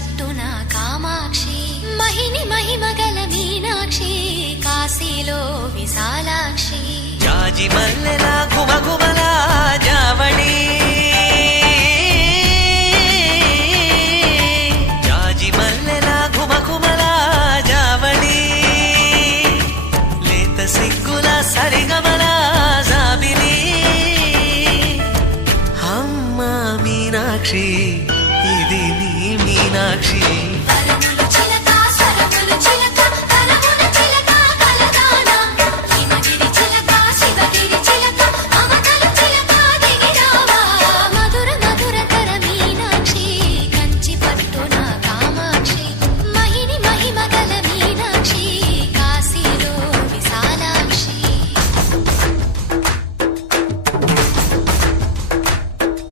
పట్టున కామాక్షి మహిని మహిమగల మీనాక్షి కాశీలో విశాలాక్షి జాజి మల్లెల గుమగుమల జావళి జాజి మల్లెల గుమగుమల జావళి లేత సిగ్గుల సరిగమల జాబిలి అమ్మ మీనాక్షి ఇది నీ మీనాక్షి